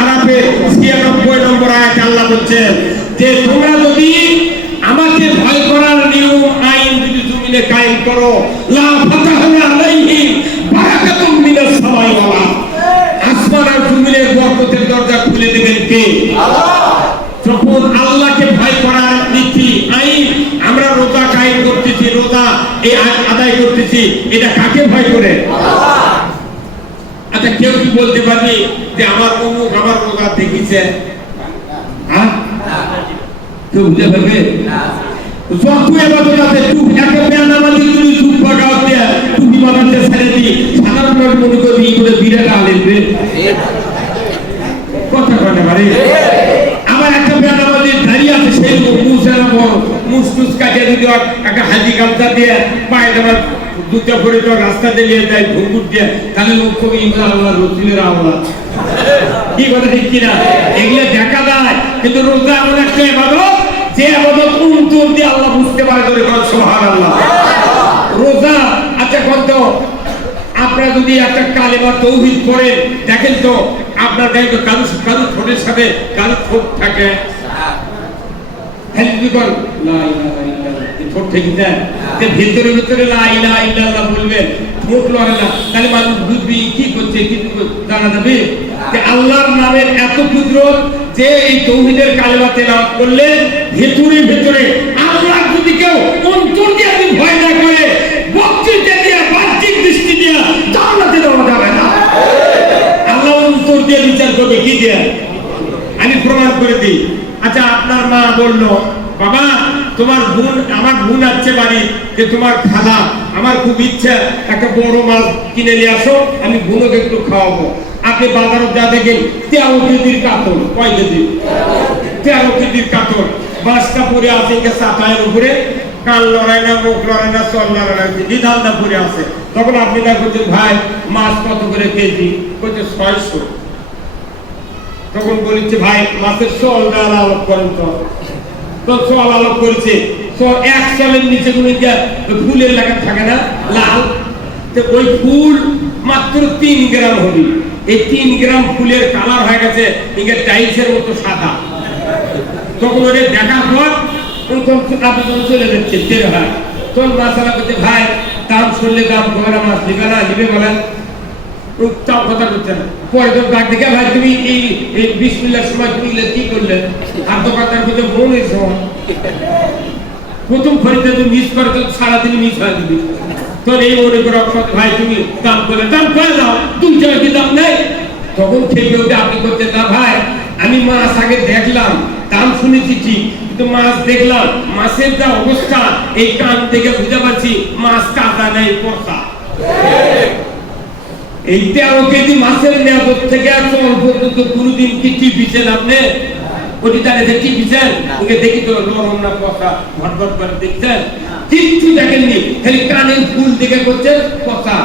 আরাফের 96 নম্বর আয়াতে আল্লাহ বলছেন যে তোমরা যদি আমাকে ভয় করার নিয়ম আইন যদি জমিনে কায়েম করো, লা ফাতাহনা আলাইহিম বারাকাতুম মিনাস সামাই ওয়াল আরদ, আসমান আর জমিনের বরকতের দরজা খুলে দেবেন কে? আল্লাহ। যখন আল্লাহকে ভয় করার নীতি আইন আমরা রোজা কায়েম করতেছি, রোজা এই আদায় করতেছি, এটা কাকে ভয় করে? আল্লাহ। আচ্ছা, কেউ কি বলতে পারবে যে আমার অমুক আমার রোজা দেখিছে? হ্যাঁ, কেউ বুঝতে পারবে না। যত ইবাদত আছে তুই একে বেনামাজি তুই চুপ পাকাও দিয়া তুমি মাথাতে ছেড়ে দি, সাধারণ মানুষ মনে করবি করে বিরাট আলেম রে, কথা বলে পারে। আমার একটা বেনামাজি দাঁড়িয়ে আছে, সেই মুসের মুসটুস কাটিয়ে যদি একটা হাজি গামছা দিয়ে পায়ে দেওয়ার দুটা করে তো রাস্তা দিয়ে যায় ঘুরঘুর দিয়ে, তাহলে লোক কবি ইমরান আল্লাহ রসুলের আল্লাহ, কি কথা ঠিক কিনা? এগুলো দেখা যায়, কিন্তু রোজা এমন একটা ইবাদত যে ইবাদত উত্তর দিয়ে আল্লাহ বুঝতে পারে ধরে কোন সুবহানাল্লাহ। রোজা আচ্ছা কত আপনারা যদি একটা কালেমা তাওহীদ পড়েন দেখেন তো আপনার গায়ে তো কারু ঠোঁটের সাথে কারু ঠোঁট থাকে, হেলবিকর লা ইলাহা ইল্লাল্লাহ ঠোঁট থেকে যায় যে ভিতরে ভিতরে লা ইলাহা ইল্লাল্লাহ বলবেন, ঠোঁট লড়ে না, তাহলে মানুষ বুঝবি কি করছে, কিছু জানা যাবে যে আল্লাহর নামের এত কুদরত যে এই তাওহীদের কালেমা তেলাওয়াত করলে ভিতরে ভিতরে আল্লাহ যদি কেউ অন্তর দিয়ে ভয় না করে, বক্তৃতা দিয়ে বাহ্যিক দৃষ্টি দিয়ে জান্নাতে যাওয়া যাবে না। আল্লাহ অন্তর দিয়ে বিচার করবে কি দিয়ে? আমি প্রমাণ করে দিই। আচ্ছা, আপনার মা বললো বাবা তোমার বোন, আমার বোন আছে বাড়ি, যে তোমার খালা আমার খুব ইচ্ছা একটা বড় মাছ কিনে নিয়ে আসো, আমি বোনকে একটু খাওয়াবো। আপনি বাজারে যা দেখেন 13 কেজির কাতল, কয় কেজি? 13 কেজির কাতল, মাছটা পরে আছে চাটায়ের উপরে, কান লড়াই না, মুখ লড়াই না, চল লড়াই না, নিধালটা পরে আছে। তখন আপনি না বলছেন ভাই মাছ কত করে কেজি? বলছে 600। তখন বলেছে ভাই মাছের চল ডাল আলোক করেন তো চল আলোক করেছে, এক চলের নিচে কোনো ফুলের লেখা থাকে না লাল, তো ওই ফুল মাত্র 3 গ্রাম হবে। এই 3 গ্রাম ফুলের কালার হয়ে গেছে টাইলসের মতো সাদা। তখন ওদের দেখার পর আপনি চলে যাচ্ছে বের হয়, তোর মাছালা করছে ভাই দাম শুনলে দাম কমেরা মাছ নিবে না, নিবে বলেন তাও কথা করছে না। পরে তোর ডাক দেখে ভাই তুমি এই বিসমিল্লাহর সময় তুমি কি করলে? আর দোকানদার করছে মনের সময় প্রথম খরিদে তুমি মিস করে তো সারাদিন মিস হয়ে দিবি। তোর এই মনে করো ভাই তুমি দাম করলে দাম করে দাও, 2 টাকা কি দাম নেই? তখন খেয়ে ওঠে আপনি করতে না ভাই আমি মাছ আগে দেখলাম, দাম শুনেছি ঠিক, কিন্তু মাছ দেখলাম, মাছের যা অবস্থা এই কান থেকে বুঝতে পারছি মাছ কাঁচা নেই, পচা। এই 13 কেজি মাছের নিয়ামত থেকে চল পর্যন্ত কোনদিন কি টিপিছেন আপনি? ওটি তাহলে টিপিছেন? ওকে দেখি তো নরম না পচা ভটভট করে দেখছেন? কিচ্ছু দেখেননি, খালি কানের ফুল দেখে করছেন পচা।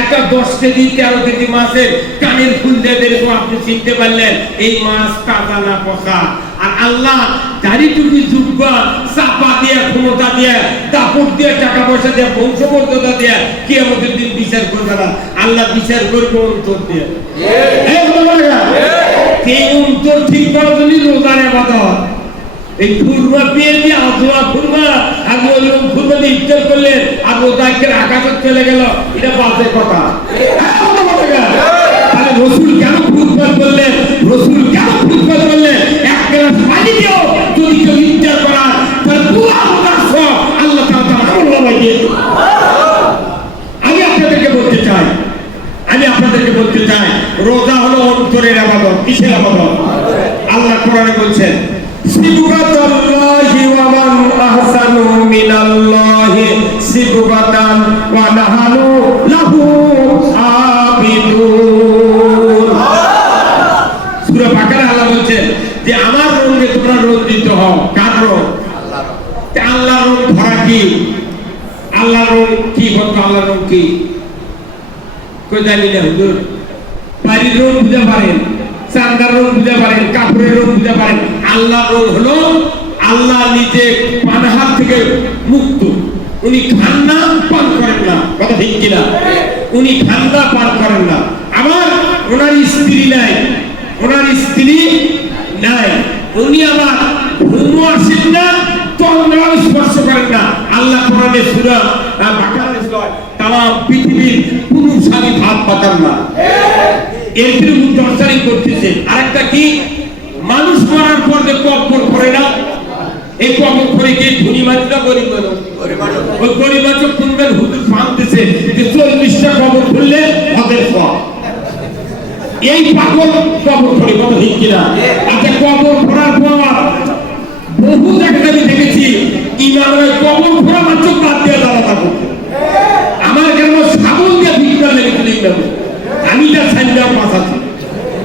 একটা 10 কেজি 13 কেজি মাছের কানের ফুল দিয়ে দেখো আপনি চিনতে পারলেন এই মাছ কাঁচা না পচা। আর আল্লাহ দাড়িটুকু যুগ্য চাপা দিয়ে, ক্ষমতা দিয়ে, দাপট দিয়ে, টাকা পয়সা দিয়ে, বংশমর্যাদা দিয়ে কিয়ামতের দিন বিচার করবে না। আল্লাহ বিচার করবে অন্তর দিয়ে। এই অন্তর ঠিক করার জন্য রোজার ইবাদত। এই ফুরমা পেয়ে দিয়ে আজওয়া ফুরমা আর ওইরকম ফুরমা দিয়ে ইফতার করলেন আর রোজাকে আকাশে চলে গেল, এটা বাজে কথা। তাহলে রসুল কেন ফুরমা করলেন? রসুল কেন ফুরমা করলেন? এক গ্লাস পানি দিও যদি কেউ ইফতার করার, তাহলে পুরো রোজার সব আল্লাহ তাআলা আমল দিয়ে দেবেন। আমি আপনাদেরকে বলতে চাই রোজা হলো অন্তরের ইবাদত। কিসের ইবাদত? আল্লাহ কোরআনে বলছেন সিবগাতুল্লাহি ওয়া মান আহসানু মিনাল্লাহি সিবগাতান ওয়া নাহানু লাহু আবিদুন। সূরা বাকারা আল্লাহ বলছেন যে আমার রঙে তোমরা রঞ্জিত হও। কার রং? আল্লাহর রং। ধরা কি? আল্লাহর রং কি? বলতো আল্লাহর রং কি? কই জানি না হুজুর। বাড়ির রং বুঝতে পারেন, চাঁদার রং বুঝতে পারেন, কাপড়ের রং বুঝতে পারেন। আল্লাহর রং হলো আল্লাহ নিজে পানাহার থেকে মুক্ত। উনি খান না, পান করেন না, কথা ঠিক কিনা? উনি খান না, পান করেন না। আবার ওনার স্ত্রী নাই, ওনার স্ত্রী উনি আবার ঘুমও আসেন না, তন্দ্রাও স্পর্শ করেন না। আল্লাহ কোরআনে সূরা বাকারায় বলেন তামাম পৃথিবীর পুরুষালী ভাত পাতান না, এর বিরুদ্ধে দর্শারি করতেছে। আরেকটা কি, মানুষ মরার পর যে কবর করে না, এই কবর করে কি ধনী মানুষরা গরিব মানুষ, ওই গরিব মানুষ শুনবেন হুজুর ফাঁকতেছে যে 40টা কবর খুললে হদের ফল। এই পাগল কবর করে কথা ঠিক কিনা? আচ্ছা, কবর করার পর বহু জায়গায় আমি দেখেছি ইমামরা কবর খোঁড়া মাত্র বাদ দিয়ে দাঁড়াতা করতো। আমার কেন সাবল দিয়ে ভিক্ষা লেগেছিল ইমামে, আমি তার সাইন্ডার পাশাচ্ছি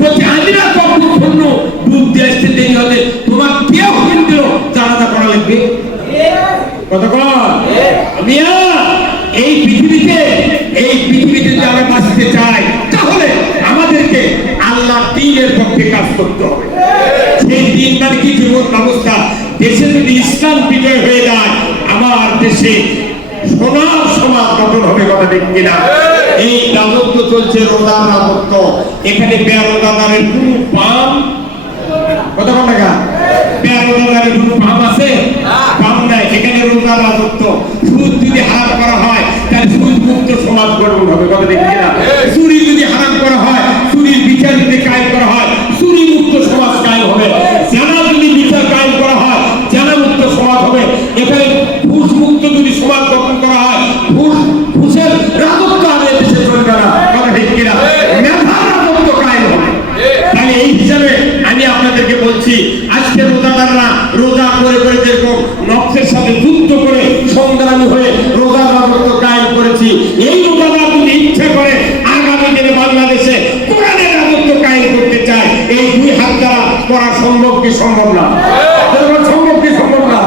বলছি আমি না কবর খোঁড়ো ডুব দিয়ে আসতে দেরি হলে তোমার কেউ কিন্তু জানাজা করা লাগবে কত কর মিয়া। এই পৃথিবীতে যদি আমরা বাঁচতে চাই তাহলে আমাদেরকে আল্লাহ দ্বীনের পক্ষে কাজ করতে হবে। সেই দিন মানে কি জীবন ব্যবস্থা, দেশে যদি ইসলাম বিজয় হয়ে যায় আমার দেশে সোনার সমাজ গঠন হবে কথা ঠিক কিনা? এই রাজত্ব চলছে রোজার রাজত্ব, এখানে বেরোজাদারের কোনো পাম কত টাকা বেরোজাদারের কোনো পাম আছে? পাম নাই, এখানে রোজার রাজত্ব। সুদ যদি হারাম করা হয় তাহলে সুদ মুক্ত সমাজ গঠন হবে কথা ঠিক কিনা? চুরি যদি হারাম করা হয়, চুরির বিচার যদি কায়েম করা হয়, চুরি মুক্ত সমাজ কায়েম হবে। জানা যদি বিচার কায়েম করা হয়, জানা মুক্ত সমাজ হবে। এখানে ঘুষ মুক্ত যদি সমাজ গঠন করা হয়, ঘুষের রাজত্ব আর দেশে চলবে না কথা ঠিক কিনা? মেধার রাজত্ব কায়েম হবে। তাহলে এই হিসাবে আমি আপনাদেরকে বলছি, আজকে রোজাদাররা রোজা করে করে যেরকম নফসের সাথে যুদ্ধ করে সংগ্রামী হয়ে রোজার রাজত্ব কায়েম করেছি, এই রোজাদার যদি ইচ্ছা করে আগামী দিনে বাংলাদেশে কোরআনের রাজত্ব কায়েম করতে চায়, এই দুই হাত দ্বারা করা সম্ভব কি সম্ভব না? সম্ভব কি সম্ভব না?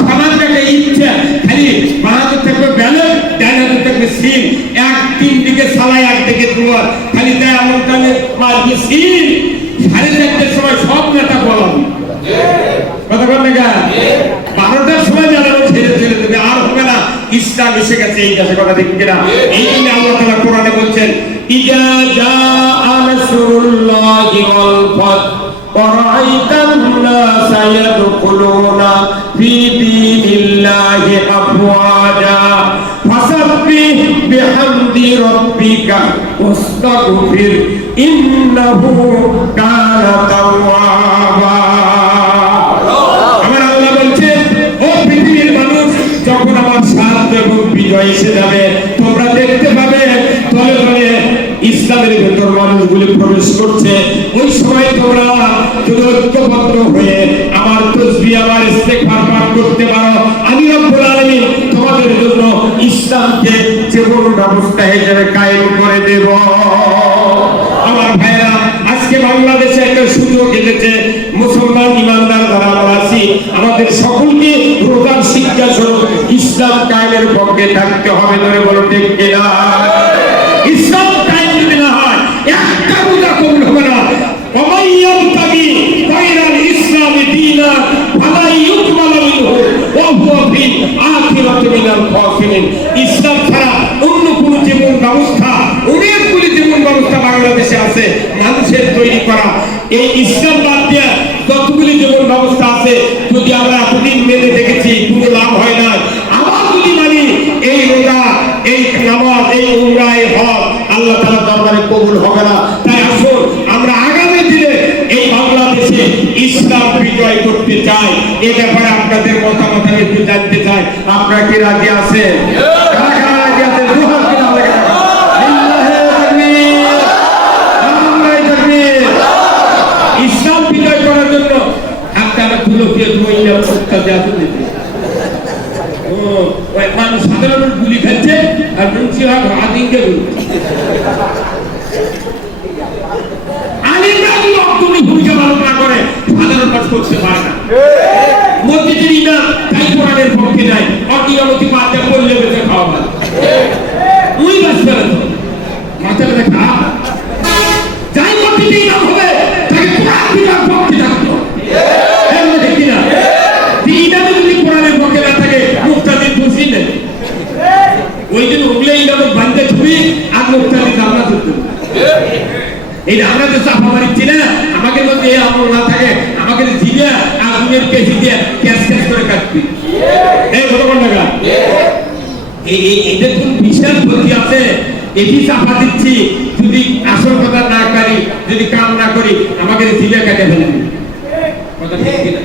সমাজটাকে ইচ্ছা খালি বাহাদুর থাকবে ব্যালট, ডান হাতে থাকবে সিল, তিন দিকে সালাই একদিকে দুয়ার, খালি দেয় এমন কালে মারবে সিল। 4:30টার সময় সব নেতা বলাবি কথা বল না, 12টার সময় জানানো ছেড়ে দেবে, আর হবে না। ইসলাম এসে গেছে এই দেশে কথা ঠিক কিনা? এই জন্য আল্লাহ তাআলা কোরআনে বলছেন ইজা জাআ নাসরুল্লাহি ওয়াল ফাত ওয়ারাইতান নাসা ইয়াদখুলুনা ফি দীনিল্লাহি আফওয়াজা ফাসাব্বিহ বিহামদি রাব্বিকা ওয়াস্তাগফির ইন্নাহু কানা তাওয়াবা। আমার আল্লাহ বলছেন, ও পৃথিবীর মানুষ, যখন আমার সাহায্য এবং বিজয় এসে যাবে তোমরা দেখতে পাবে তলে তলে ইসলামের ভেতর মানুষগুলি প্রবেশ করছে। ওই সময় তোমরা যদি ঐক্যবদ্ধ হয়ে আমার তাসবিহ আমার ইস্তেগফার পাঠ করতে পারো, আমি রব্বুল আলামিন তোমাদের জন্য ইসলামকে জীবন ব্যবস্থা হিসেবে কায়েম করে দেব। আমার ভাইরা, আজকে বাংলাদেশে একটা সুযোগ এসেছে, মুসলমান ইমানদার যারা আমরা আছি আমাদের সকলকে রোজার শিক্ষা স্বরূপ ইসলাম কায়েমের পক্ষে থাকতে হবে। ধরে বলো ঠিক কিনা? ইসলাম কায়েম যদি না হয় একটা রোজা কবুল হবে না। ওমাইয়াবতাগি গায়রাল ইসলামি দীনান ফালা ইউকবালু মিনহু ওয়া হুয়া ফিল আখিরাতি মিনাল খাসিরিন। ইসলাম ছাড়া অন্য কোন জীবন ব্যবস্থা, অনেকগুলি জীবন ব্যবস্থা বাংলাদেশে আছে মানুষের তৈরি করা। এই ইসলাম বাদ দিয়ে যতগুলি জীবন ব্যবস্থা আছে যদি আমরা এতদিন মেনে দেখেছি কোনো লাভ হয় না। আবার যদি মানি এই রোজা, এই নামাজ, এই উমরা, এই হজ আল্লাহ তাআলার দরবারে কবুল হবে না। তাই আসুন আমরা আগামী দিনে এই বাংলাদেশে ইসলাম বিজয় করতে চাই। এই ব্যাপারে আপনাদের মতামত আমি একটু জানতে চাই। আপনারা কি রাজি আছেন? কারা কারা রাজি আছেন? দুহাত কিনা লাগে না। লিল্লাহি তাকবীর, আল্লাহু তাকবীর। ইসলাম বিজয় করার জন্য আপনারা তুলসিয়া দুইটা সত্তা দেয়া শুনতে। ও ওই মানুষ সাধারণ গুলি খাচ্ছে আর মুন্সিরা আদিকে করতে পারে না। মসজিদের ইমাম তাই কোরআনের পক্ষে নাই, অনিয়মতি বাচ্চা করলে বেঁচে খাওয়া ভালো। ওই বাঁচবে না তো মাথা দেখা যাই মসজিদের ইমাম হবে তাকে কোরআন বিধার পক্ষে থাকতো। দেখি না ইমামে যদি কোরআনের পক্ষে না থাকে মুক্তাদির খুশি নেই। ওই দিন উগলে ইমামে বান্ধে ছুরি আর মুক্তাদি জান্নাত হতো। এই আমরা তো চাপা মারিচ্ছি না, আমাকে মধ্যে এই আমল না থাকে আমাকে জিবে আর আগুনের কেজি দিয়ে ক্যাশ ক্যাশ করে কাটবি। এই কত টাকা এদের কোন বিশাল ক্ষতি আছে, এটি চাপা দিচ্ছি। যদি আসল কথা না করি, যদি কাম না করি, আমাকে জিভে কেটে ফেলবি। কথা ঠিক কিনা?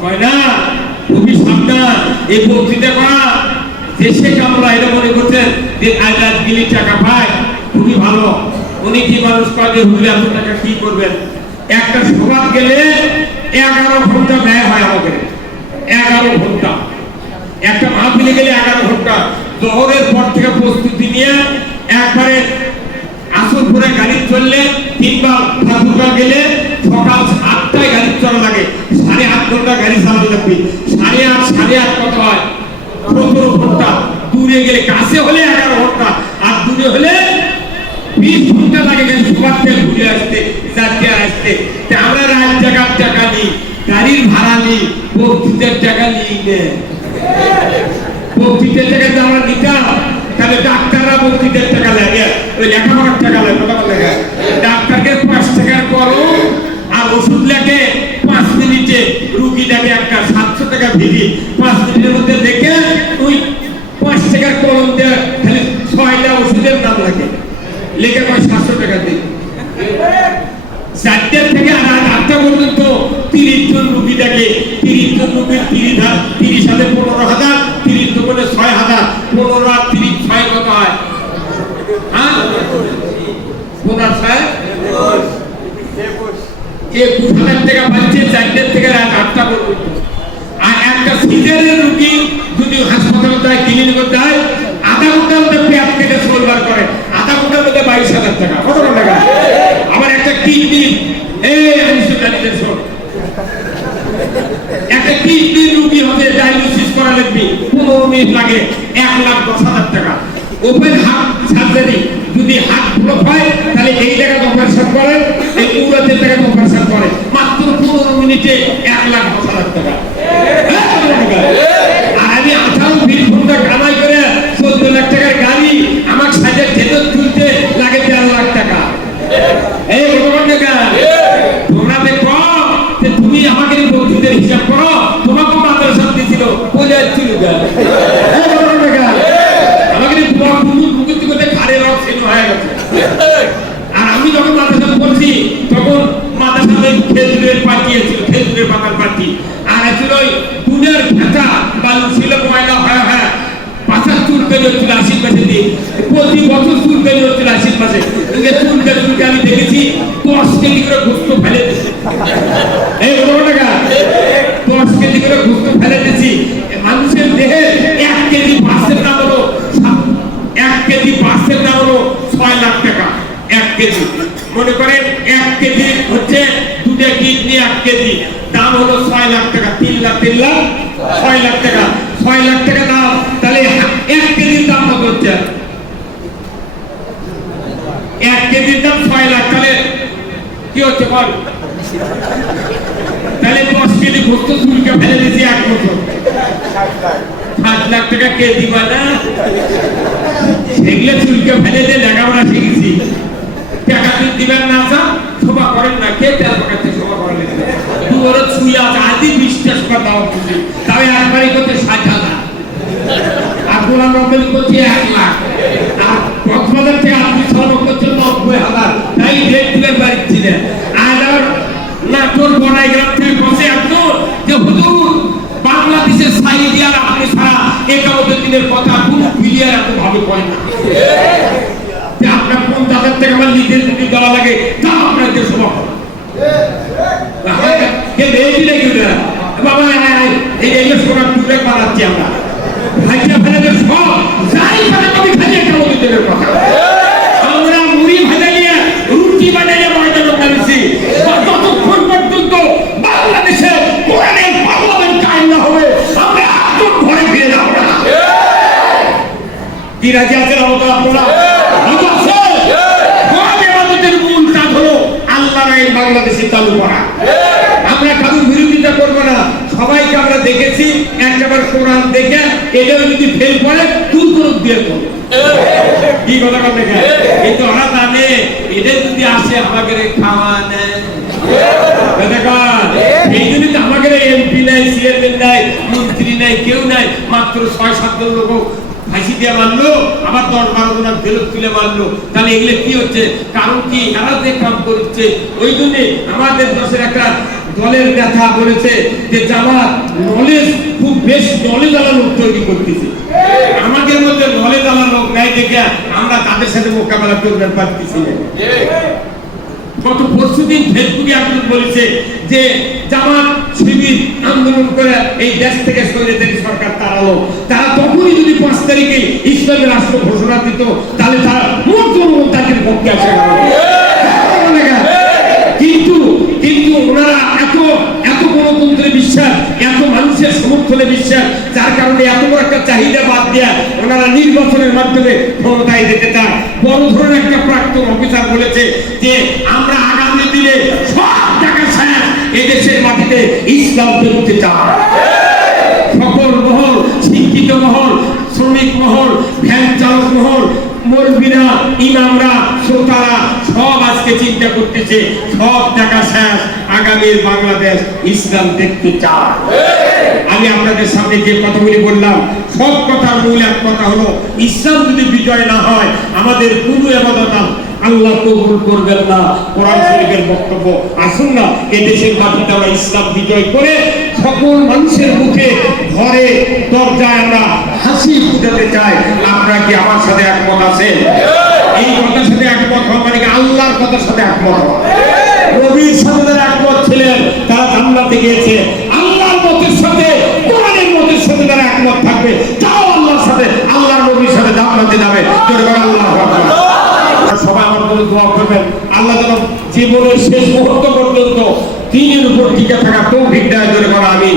হয় না? খুবই সাবধান এই বক্তৃতা করা। দেশে কামরা এটা মনে করছেন যে আজাদ গিলি টাকা পায়, খুবই ভালো। উনি কি মানুষ কাজে হুজুর এত টাকা কি করবেন? একটা সভা গেলে 11 ঘন্টা ব্যয় হয় আমাকে, 11 ঘন্টা। একটা মাহফিলে গেলে 11 ঘন্টা। জোহরের পর থেকে প্রস্তুতি নিয়ে একবারে আসর পরে গাড়ি চললে, কিংবা ঠাকুরগাঁ গেলে সকাল 8টায় গাড়ি চলা লাগে, 8.5 ঘন্টা গাড়ি চালানো লাগবে। 8.5 কত হয়? 17 ঘন্টা। দূরে গেলে, কাছে হলে 11 ঘন্টা, আর দূরে হলে 20 ঘন্টা লাগে সবার থেকে ঘুরে আসতে, যাতে আসতে। আমরা রাত জায়গার টাকা নিই, গাড়ির ভাড়া নিই, বক্তৃতার টাকা নিই নে। বক্তৃতার টাকা যদি আমরা নিতাম, তাহলে ডাক্তাররা বক্তৃতার টাকা লাগে, ওই লেখাপড়ার টাকা লাগে। কথা বলে ডাক্তারকে 5 টাকার করো, আর ওষুধ লাগে 5 মিনিটে। রুগীটাকে একটা 700 টাকা ভিড়ি, 5 মিনিটের মধ্যে দেখে ওই 5 টাকার কলম দিয়ে খালি 6টা ওষুধের নাম লাগে, লেখা 700 টাকা দিই। 4টা থেকে রাত 8টা পর্যন্ত 30 জন রুগীটাকে, 30 জন রুগীর 30 সাথে 15,000, 30 দোকানে 6,000, 15 আর 30 6 কত হয়? হ্যাঁ, 15 6 21,000 টাকা পাচ্ছে 4টা থেকে রাত 8টা পর্যন্ত। আর একটা সিজারের রুগী যদি হাসপাতালে যায়, ক্লিনিকে যায়, আধা ঘন্টার মধ্যে পেট কেটে সোলবার করে, আধা ঘন্টার মধ্যে 22,000 টাকা। কত টাকা? আবার একটা কিডনি, একটা কিডনি রুগী হতে ডায়ালিসিস করা লাগবে, 15 মিনিট লাগে, 1,10,000 টাকা। ওপেন হার্ট সার্জারি, যদি হার্ট ব্লক হয় তাহলে এই জায়গায় অপারেশন করে, এই পুরোতে জায়গায় অপারেশন করে, মাত্র 15 মিনিটে 1,10,000 টাকা। আর আমি 18-20 ঘন্টা কামাই করে 14 লাখ টাকার গাড়ি, আমার সাইডের ভেতর তুলতে লাগে 1.5 লাখ টাকা। এই ভগবান টাকা তোমরা দেখো যে তুমি আমাকে বক্তৃতার হিসাব করো, তোমাকে মাদ্রাসা দিয়েছিল বলে যাচ্ছিল আমাকে তোমার মুখস্থ করতে ঘাড়ে রক সেন হয়ে গেছে। আর আমি যখন মাদ্রাসা পড়ছি তখন মাদ্রাসাতে খেজুরের পার্টি ছিল, খেজুরের পাতার পার্টি, আর ছিল ওই দুধের খেতা বালু ছিল, ময়লা হয়। হ্যাঁ, 5 চুল কেজি হচ্ছিল 80 পয়সা দিয়ে, প্রতি বছর চুল কেজি হচ্ছিল 80 পয়সা। চুলকে আমি দেখেছি 10 কেজি করে গোস্ত ফেলে দিচ্ছে। এই বড় টাকা 10 কেজি করে গোস্ত ফেলে দিচ্ছি। মানুষের দেহে 1 কেজি বাসের দাম হলো 6 লাখ টাকা। 1 কেজি মনে করেন 1 কেজি হচ্ছে 2টা কিডনি, 1 কেজি দাম হলো 6 লাখ টাকা। 3 লাখ 6 লাখ টাকা, 6 লাখ টাকা দাম। তাহলে 1 কেজির দাম কত হচ্ছে? 1 কেজির দাম 6 লাখ, তাহলে কি হচ্ছে বল? তাহলে 10 কেজি গোস্ত চুলকে ফেলে দিয়েছি 1 বছর, 7 লাখ টাকা কেজি। মানে সেগুলো চুলকে ফেলে দিয়ে লেখাপড়া শিখেছি। টাকা দিবেন না, সভা করেন না, কে তেল পাকাচ্ছে সভা করেন? দুয়ারে ছুঁয়ে আছে, আজই 20টা সভা দাও খুশি, তবে একবারই করতে 60,000, আর গোলাম রবেল করছে 1 লাখ, আর কক্সবাজার থেকে আপনি সভা করছেন 90,000। তাই রেট দিবেন বাড়ির ছিলেন। আর নাটোর বনাই গ্রাম থেকে বসে একজন যে হুজুর বাংলাদেশের সাইদি আর আপনি ছাড়া 51 দিনের কথা কোন ক্লিয়ার এত ভাবে করে না। যে আপনার 50,000 টাকা আমার নিজের যদি দেওয়া লাগে, তা আপনাদের সভা কে বেশি লেগে উঠে বাবা এই সোনা টুকরে বানাচ্ছি আমরা ভাইয়া ফেলে সব যাই ফেলে আমি খালি 51 দিনের কথা। আমরা মুড়ি ভেজে নিয়ে রুটি বানিয়ে ময়দানে ফেলছি, ততক্ষণ পর্যন্ত বাংলাদেশে কোরআনের পার্লামেন্ট কায়েম না হবে আমরা একদম ঘরে ফিরে যাব না। কি রাজি আছেন আপনারা? বাংলাদেশে চালু করা, আমরা কারোর বিরোধিতা করবো না। সবাইকে আমরা দেখেছি একবার কোরআন দেখে এটাও যদি ফেল করে তুই করে দিয়ে দেবো। কি কথা বলতে কিন্তু ওরা জানে এটা যদি আসে আমাকে খাওয়া নেয় নাই, চেয়ারম্যান নাই, মন্ত্রী নাই, কেউ নাই, মাত্র 6-7 জন লোক ফাঁসি দিয়ে মারলো, আবার 10-12 জন ফেরত তুলে মারলো। তাহলে এগুলো কি হচ্ছে? কারণ কি? এরা যে কাম করছে। ওই জন্য আমাদের দেশের একটা দলের নেতা বলেছে যে জামাত নলেজ, খুব বেশ নলেজ আলা লোক তৈরি করতেছে। আমাদের মধ্যে নলেজ আলা লোক নাই দেখে আমরা তাদের সাথে মোকাবেলা করতে পারতেছি না। গত পরশুদিন ফেসবুকে একজন বলেছে যে জামাত শিবির আন্দোলন করে এই দেশ থেকে স্বৈরাচারী সরকার তাড়ালো, তারা তখনই যদি 5 তারিখে ইসলামী রাষ্ট্র ঘোষণা দিত তাহলে তারা মোট জনগণ তাদের পক্ষে আসে। কিন্তু ওনারা এত গণতন্ত্রে বিশ্বাস, এত মানুষের সমর্থনে বিশ্বাস, যার কারণে এত বড় একটা চাহিদা বাদ দেয়া ওনারা নির্বাচনের মাধ্যমে ক্ষমতায় যেতে চান। বড় ধরনের একটা প্রাক্তন অফিসার বলেছে যে আমরা আগামী দিনে সব টাকা শেষ, এদেশের মাটিতে ইসলাম পেতে চান। সকল মহল, শিক্ষিত মহল, শ্রমিক মহল, ভ্যান চালক মহল, মৌলবীরা, ইমামরা, শ্রোতারা সব আজকে চিন্তা করতেছে সব টাকা শেষ, আগামীর বাংলাদেশ ইসলাম দেখতে চায়। আমি আপনাদের সামনে যে কথাগুলি বললাম সব কথার মূল এক কথা হলো, ইসলাম যদি বিজয় না হয় আমাদের কোনো ইবাদত আল্লাহ কবুল করবেন না। কোরআন শরীফের বক্তব্য। আসুন না এদেশের মাটিতে আমরা ইসলাম বিজয় করে সকল মানুষের মুখে, ঘরে, দরজায় আমরা হাসি ফুটাতে চাই। আপনারা কি আমার সাথে একমত আছেন? এই কথার সাথে একমত হওয়া মানে আল্লাহর কথার সাথে একমত হওয়া। নবীর সাথে যারা একমত ছিলেন তারা জান্নাতে গিয়েছে। আল্লাহর মতের সাথে, কোরআনের মতের সাথে যারা একমত থাকবে তাও আল্লাহর সাথে, আল্লাহর নবীর সাথে জান্নাতে যাবে। আল্লাহু আকবার। সবাই আমার জন্য দোয়া করবেন, আল্লাহ যেন জীবনের শেষ মুহূর্ত পর্যন্ত দ্বীনের উপর টিকে থাকা তৌফিক দেয়। আমি